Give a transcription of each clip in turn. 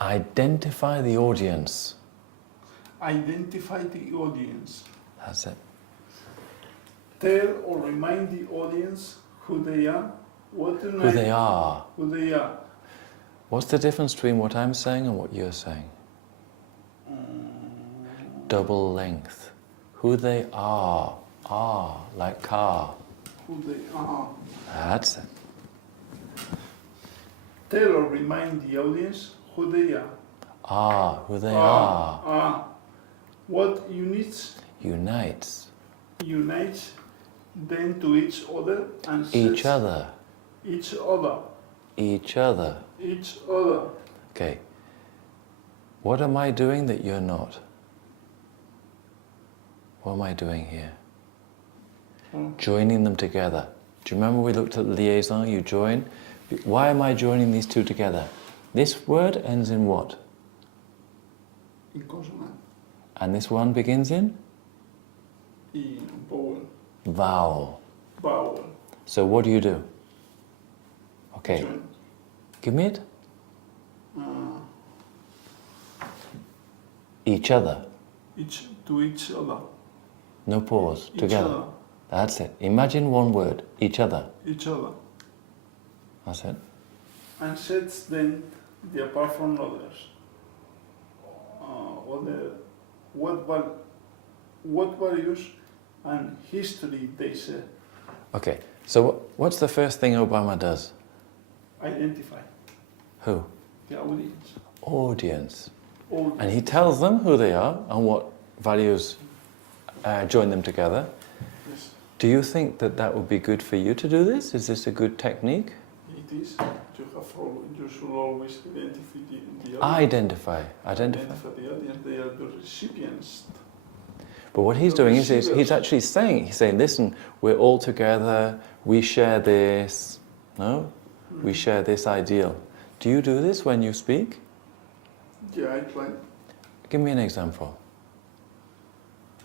Identify the audience. Identify the audience. That's it. Tell or remind the audience who they are. Who they are. Who they are. What's the difference between what I'm saying and what you're saying? Double length. Who they are. Are, like car. Who they are. That's it. Tell or remind the audience who they are. Who they are. What unites them to each other and each other. Each other. Each other. Each other. Okay. What am I doing that you're not? What am I doing here? Joining them together. Do you remember we looked at liaison? You join. Why am I joining these two together? This word ends in what? In consonant. And this one begins in? In vowel. Vowel. Vowel. So what do you do? Okay. Join. Give me it. Each other. To each other. No pause. Each Together. Other. That's it. Imagine one word. Each other. Each other. That's it. And sets them apart from others. What values and history they share. Okay. So what's the first thing Obama does? Identify. Who? The audience. Audience. Audience. And he tells them who they are and what values join them together. Yes. Do you think that that would be good for you to do this? Is this a good technique? It is. You should always identify the audience. Identify the audience. They are the recipients. But what he's doing is he's actually saying, listen, we're all together, we share this, no? We share this ideal. Do you do this when you speak? Yeah, I try. Give me an example.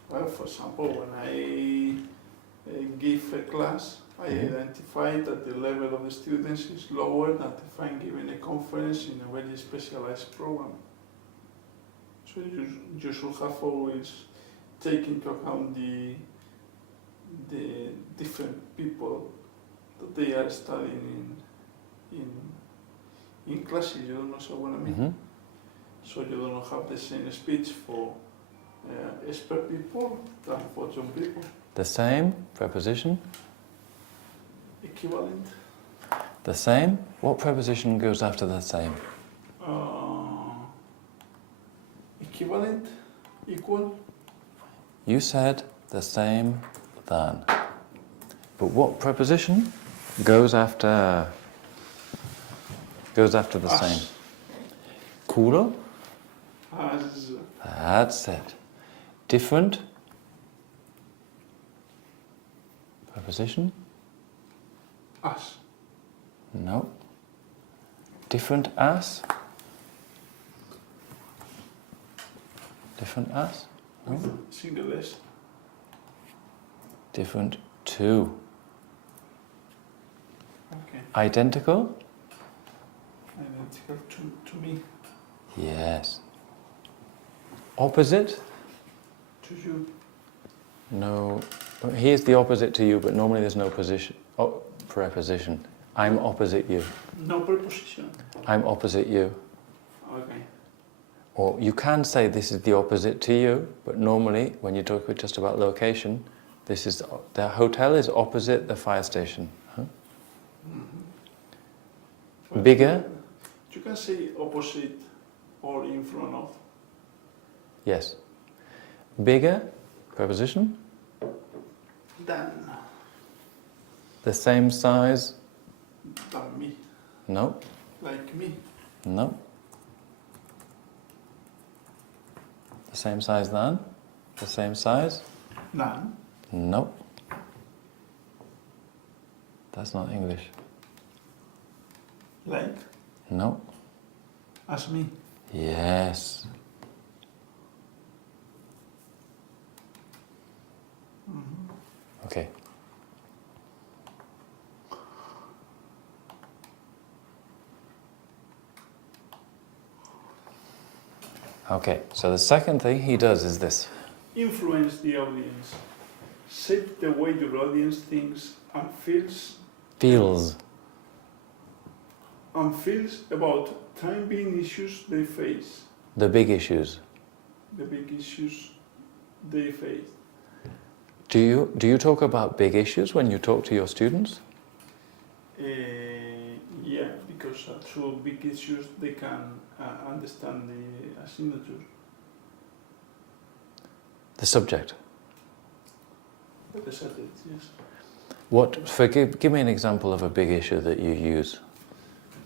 Well, for example, when I give a class, I identify that the level of the students is lower than if I'm giving a conference in a very specialized program. So you should have always take into account the different people that they are studying in classes. You don't know what I mean? So you don't have the same speech for expert people than for young people. The same preposition? Equivalent. The same? What preposition goes after the same? Equivalent. Equal. You said the same than. But what preposition goes after the As. same? Cooler? As. That's it. Different preposition? As. No. Different as? Different as? No. Single S. Different to. Okay. Identical? Identical to me. Yes. Opposite? To you. No. Here's the opposite to you, but normally there's no preposition. I'm opposite you. No preposition. I'm opposite you. Okay. Or you can say this is the opposite to you, but normally when you talk just about location, this is the hotel is opposite the fire station. Huh? Well, Bigger? You can say opposite or in front of. Yes. Bigger, preposition. Than. The same size. Than me. No. Like me. No. The same size than? The same size? Than. No. That's not English. Like. No. As me. Yes. Okay. Okay, so the second thing he does is this. Influence the audience. Shape the way your audience thinks and feels Feels. about time being issues they face. The big issues. The big issues they face. Do you talk about big issues when you talk to your students? Yeah, because through big issues they can understand the signature. The subject. The subject, yes. Give me an example of a big issue that you use.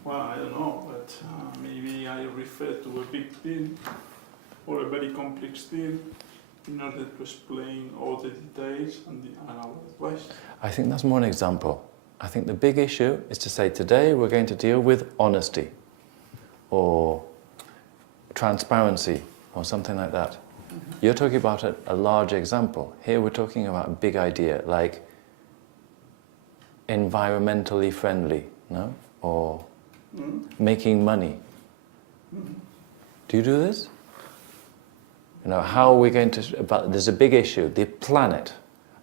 Well, I don't know, but maybe I refer to a big deal or a very complex deal in order to explain all the details and our advice. I think that's more an example. I think the big issue is to say today we're going to deal with honesty or transparency or something like that. Mm-hmm. You're talking about a large example. Here we're talking about a big idea like environmentally friendly, no? Or making money. Do you do this? You know, how are we going to, there's a big issue, the planet.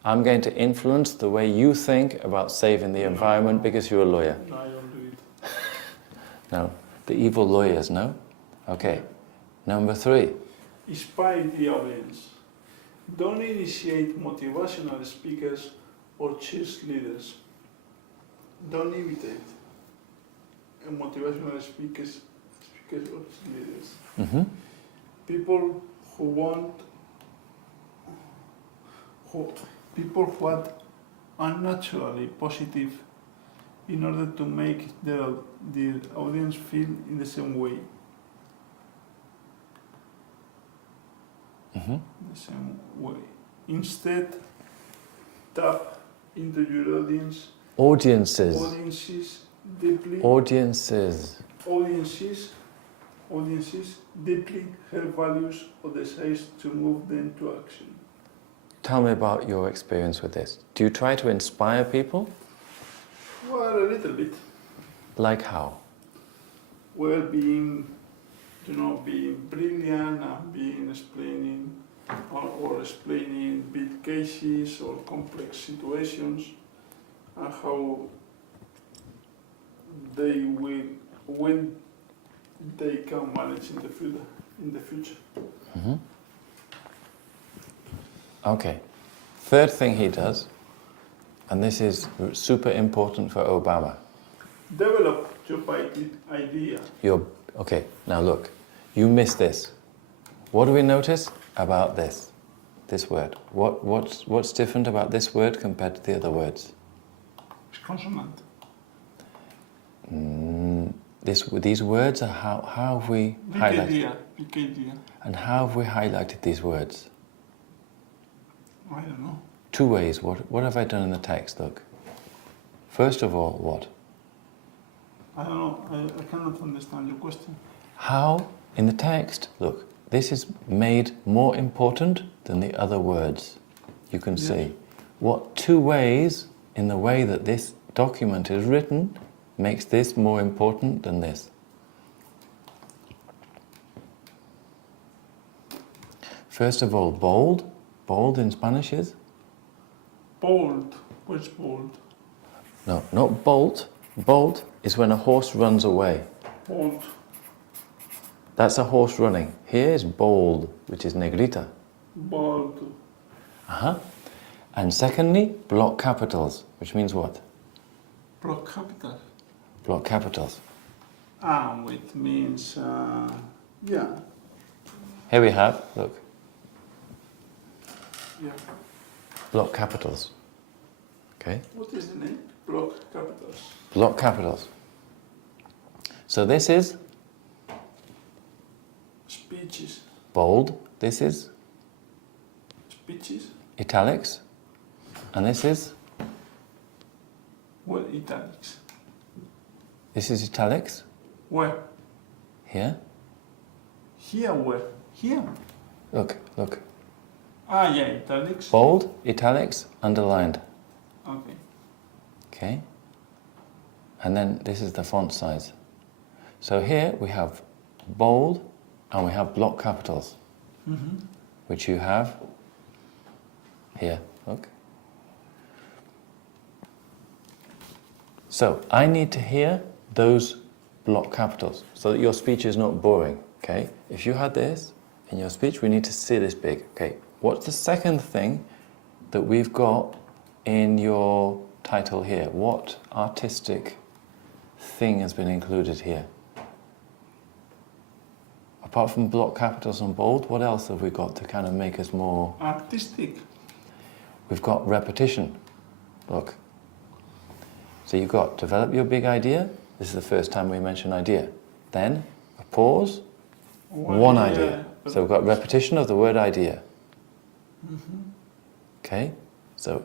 I'm going to influence the way you think about saving the environment because you're a lawyer. No, I don't do it. No, the evil lawyers, no? Okay. Number 3. Inspire the audience. Don't initiate motivational speakers or cheerleaders. Don't imitate motivational speakers or cheerleaders. Mm-hmm. People who are unnaturally positive in order to make the audience feel in the same way. Mm-hmm. The same way. Instead, tap into your audiences deeply. Audiences deeply her values or desires to move them to action. Tell me about your experience with this. Do you try to inspire people? Well, a little bit. Like how? Well, being brilliant and being explaining or explaining big cases or complex situations and how they will, when they can manage in the future. Mm-hmm. Okay. Third thing he does, and this is super important for Obama. Develop your idea. Okay, now look, you missed this. What do we notice about this word? What's different about this word compared to the other words? It's consonant. These words are how have we highlighted? Big idea. And how have we highlighted these words? I don't know. 2 ways. What have I done in the text? Look. First of all, what? I don't know. I cannot understand your question. How, in the text, look, this is made more important than the other words. You can see. What 2 ways in the way that this document is written makes this more important than this? First of all, bold. Bold in Spanish is? Bold. What's bold? No, not bolt. Bolt is when a horse runs away. Bold. That's a horse running. Here is bold, which is negrita. Bold. Uh-huh. And secondly, block capitals, which means what? Block capital. Block capitals. Which means, yeah. Here we have, look, Yeah. block capitals. Okay? What is the name? Block capitals. Block capitals. So this is Speeches. bold, this is Speeches. italics, and this is What italics? this is italics. Where? Here. Here, where? Here. Look. Yeah, italics. Bold, italics, underlined. Okay. Okay? And then this is the font size. So here we have bold, and we have block capitals, which you have here. Look. So I need to hear those block capitals so that your speech is not boring. Okay. If you had this in your speech, we need to see this big. Okay. What's the second thing that we've got in your title here? What artistic thing has been included here? Apart from block capitals and bold, what else have we got to kind of make us more artistic? We've got repetition. Look. So you've got develop your big idea. This is the first time we mention idea. Then a pause, one idea. So we've got repetition of the word idea. Okay? So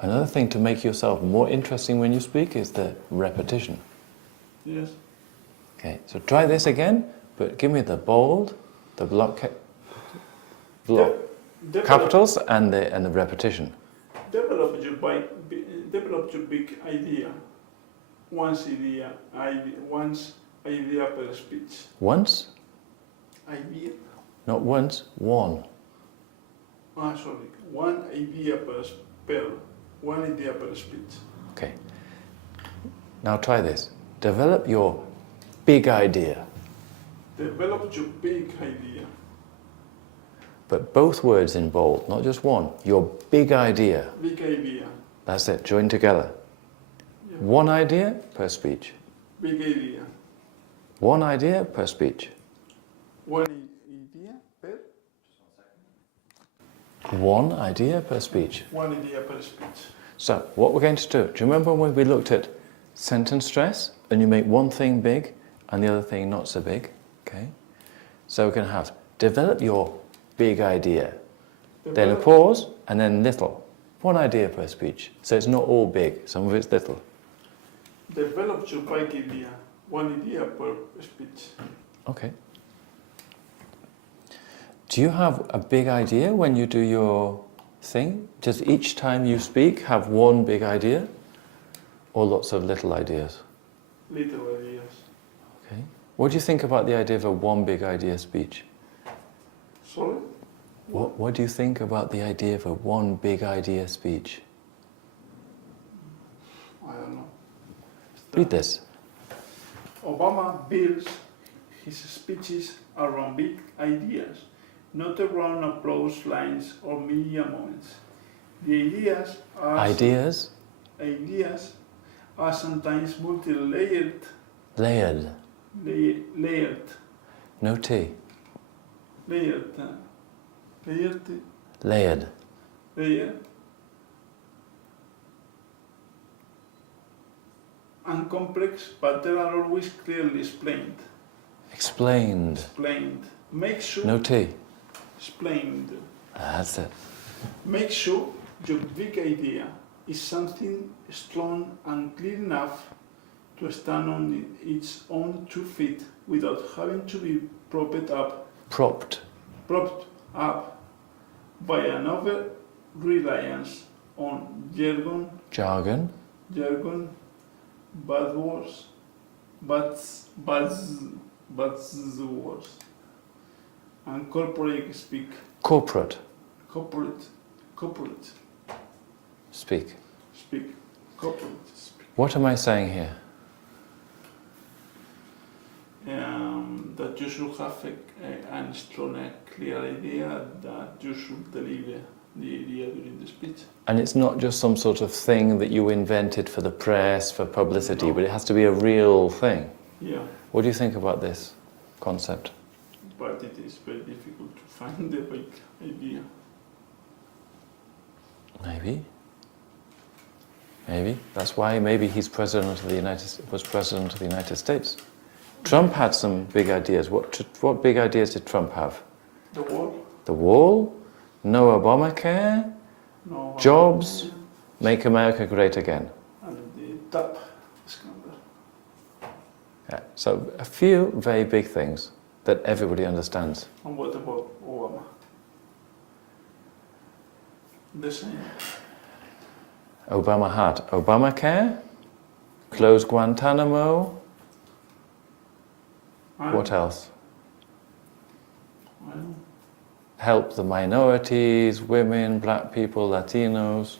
another thing to make yourself more interesting when you speak is the repetition. Yes. Okay, so try this again, but give me the bold, the block capitals and the repetition. Develop your big idea. Once idea per speech. Once? Idea? Not once, one. Sorry. One idea per speech. Okay. Now try this. Develop your big idea. Develop your big idea. But both words in bold, not just one. Your big idea. Big idea. That's it, join together. Yeah. One idea per speech. Big idea. One idea per speech. One idea per? One idea per speech. One idea per speech. So, what we're going to do you remember when we looked at sentence stress and you make one thing big and the other thing not so big? Okay? So we're going to have develop your big idea, then a pause, and then little. One idea per speech. So it's not all big, some of it's little. Develop your big idea. One idea per speech. Okay. Do you have a big idea when you do your thing? Does each time you speak have one big idea? Or lots of little ideas? Little ideas. Okay. What do you think about the idea of a one big idea speech? Sorry? What do you think about the idea of a one big idea speech? I don't know. Read this. Obama builds his speeches around big ideas, not around applause lines or media moments. The ideas are sometimes multi-layered. Layered. Layered. No T. Layered. Layered. And complex, but they are always clearly explained. Explained. Make sure. No T. Explained. That's it. Make sure your big idea is something strong and clear enough to stand on its own 2 feet without having to be propped up by an over-reliance on jargon, buzzwords, and corporate speak. Corporate. Speak. Corporate speak. What am I saying here? That you should have a strong, clear idea that you should deliver the idea during the speech. And it's not just some sort of thing that you invented for the press, for publicity, No. but it has to be a real thing. Yeah. What do you think about this concept? But it is very difficult to find the big idea. Maybe. That's why maybe he's was president of the United States. Trump had some big ideas. What big ideas did Trump have? The wall? The wall, no Obamacare, No. jobs, make America great again. And the tap scandal. Yeah. So a few very big things that everybody understands. And what about Obama? The same. Obama had Obamacare, close Guantanamo. And What else? help the minorities, women, black people, Latinos,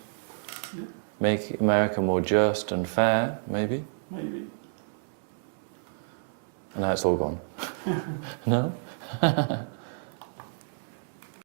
Yeah. make America more just and fair, maybe? Maybe. And now it's all gone. No?